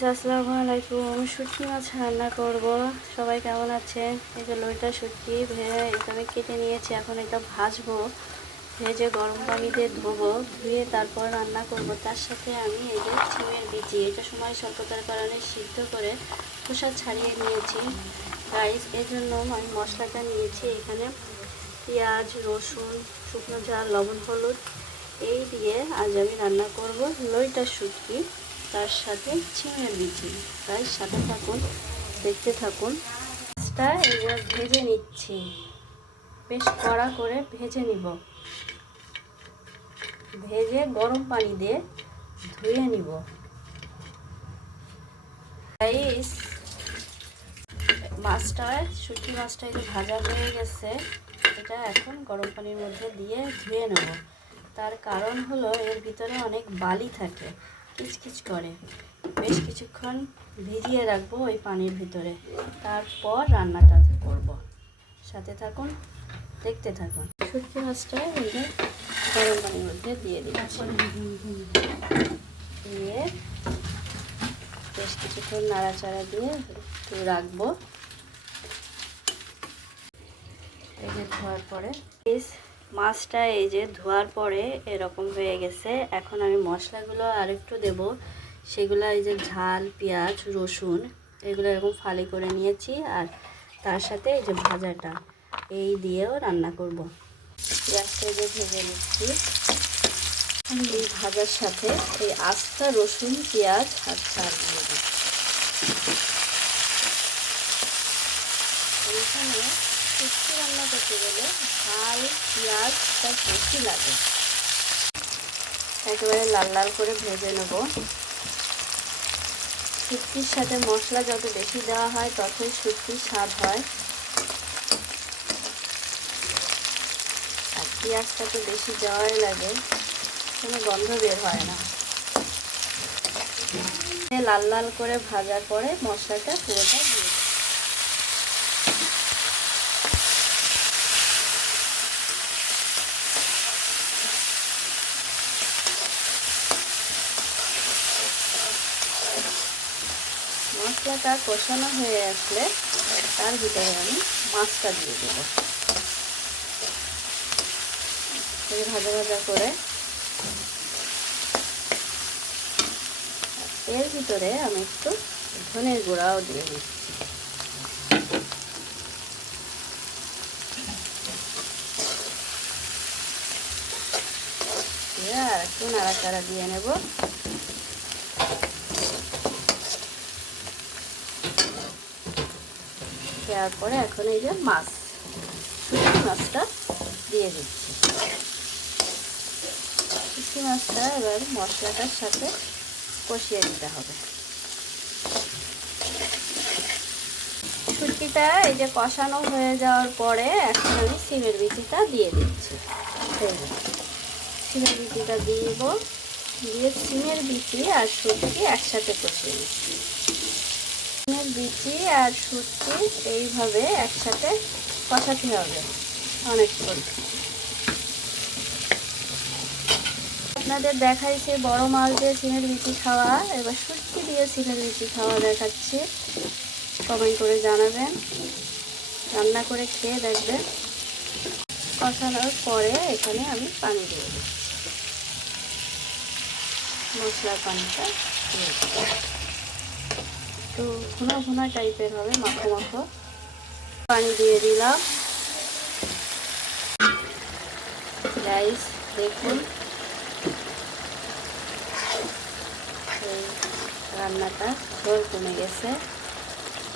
Guys আসসালামু আলাইকুম। শুটকি মাছ রান্না করব। সবাই কেমন আছেন? এই যে লইটা শুটকি ভেজে এটা আমি কেটে নিয়েছি। এখন এটা ভাজবো। ভেজে গরম পানিতে ধোবো, ধুয়ে তারপর রান্না করব। তার সাথে আমি এই যে সিমের বিচি, এটা সময় স্বল্পতার কারণে সিদ্ধ করে খোসা ছাড়িয়ে নিয়েছি। রাইস এর জন্য আমি মশলাটা নিয়েছি। এখানে পেঁয়াজ, রসুন, শুকনো ঝাল লবণ, হলুদ, এই দিয়ে আজ আমি রান্না করব লইটা শুটকি। তার সাথে চিংড়ির বিচি তাই সাথে থাকুন, দেখতে থাকুন। মাছটা এবার ভেজে নিচ্ছি। বেশ কড়া করে ভেজে নিব। ভেজে গরম পানি দিয়ে ধুয়ে নিব। রাইস মাছটা শুটকি মাছটা একটু ভাজা হয়ে গেছে। এটা এখন গরম পানির মধ্যে দিয়ে ধুয়ে নেব। তার কারণ হলো এর ভিতরে অনেক বালি থাকে। কিচকিচ করে বেশ কিছুক্ষণ ভিজিয়ে রাখব ওই পানির ভিতরে। তারপর রান্নাটা করব। সাথে থাকুন, দেখতে থাকুন। শুটকি মাছটা গরম পানির মধ্যে দিয়ে দিচ্ছি। দিয়ে বেশ কিছুক্ষণ নাড়াচাড়া দিয়ে একটু রাখব। এই ধোয়ার পরে বেশ মাছটা এই যে ধোয়ার পরে এরকম হয়ে গেছে। এখন আমি মশলাগুলো আর একটু দেবো। সেগুলো এই যে ঝাল, পেঁয়াজ, রসুন, এগুলো এরকম ফালি করে নিয়েছি। আর তার সাথে এই যে ভাজাটা, এই দিয়েও রান্না করব। পেঁয়াজটা যে ভেজে নিচ্ছি। এই ভাজার সাথে এই আস্তা, রসুন, পেঁয়াজ আর ঝাল দিয়ে দিচ্ছি। এইখানে শুক্তি রান্না করতে গেলে ঝাল পেঁয়াজটা বেশি লাগে। একেবারে লাল লাল করে ভেজে নেব। শুক্তির সাথে মশলা যত বেশি দেওয়া হয়, ততই শুক্তির স্বাদ হয়। আর পেঁয়াজটা তো বেশি দেওয়াই লাগে, কোনো গন্ধ বের হয় না। লাল লাল করে ভাজার পরে মশলাটা পুরোটা মশলাটা কষানো হয়ে আসলে তার ভিতরে আমি মাছটা দিয়ে দেব। ভাজা ভাজা করে। এর ভিতরে আমি একটু ধনের গুঁড়াও দিয়ে দিচ্ছি। আর একটু নাড়াচাড়া দিয়ে নেব। দেওয়ার পরে এখন এই যে মাছ, শুটকি মাছটা দিয়ে দিচ্ছি। শুটকি মাছটা এবার মশলাটার সাথে কষিয়ে দিতে হবে। শুটকিটা এই যে কষানো হয়ে যাওয়ার পরে এখন আমি সিমের বিচিটা দিয়ে দিচ্ছি। সিমের বিচিটা দিব। দিয়ে সিমের বিচি আর শুটকি একসাথে কষিয়ে দিচ্ছি বিচি আর সুতি এইভাবে একসাথে কষাতে হবে অনেকক্ষণ আপনাদের দেখাইছে বড় মাছ দিয়ে সিমের বিচি খাওয়া। এবার সুটকি দিয়ে সিমের বিচি খাওয়া দেখাচ্ছি। কমেন্ট করে জানাবেন। রান্না করে খেয়ে দেখবেন। কষানোর পরে এখানে আমি পানি দিয়ে দিচ্ছি। মশলার পানিটা দিয়ে একটু ঘন ঘন টাইপের হবে, মাখো মাখো। পানি দিয়ে দিলাম। রাইস দেখুন। রান্নাটা ঝোল কমে গেছে,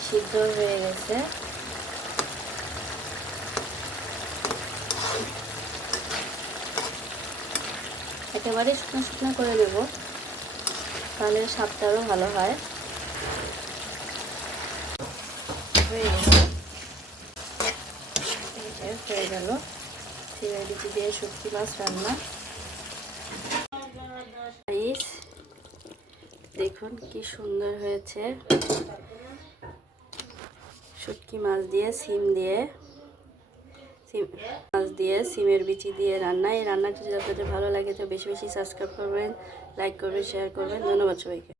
সিদ্ধ হয়ে গেছে। একেবারে শুকনো শুকনো করে নেব, তাহলে স্বাদটা আরও ভালো হয়ে গেছে হয়ে গেল। বিচি দিয়ে শুটকি মাছ রান্না। দেখুন কি সুন্দর হয়েছে। শুটকি মাছ দিয়ে, সিম দিয়ে, সিম মাছ দিয়ে, সিমের বিচি দিয়ে রান্না। এই রান্নাটি যদি আপনাদের ভালো লাগে, তো বেশি বেশি সাবস্ক্রাইব করবেন লাইক করবেন শেয়ার করবেন। ধন্যবাদ সবাইকে।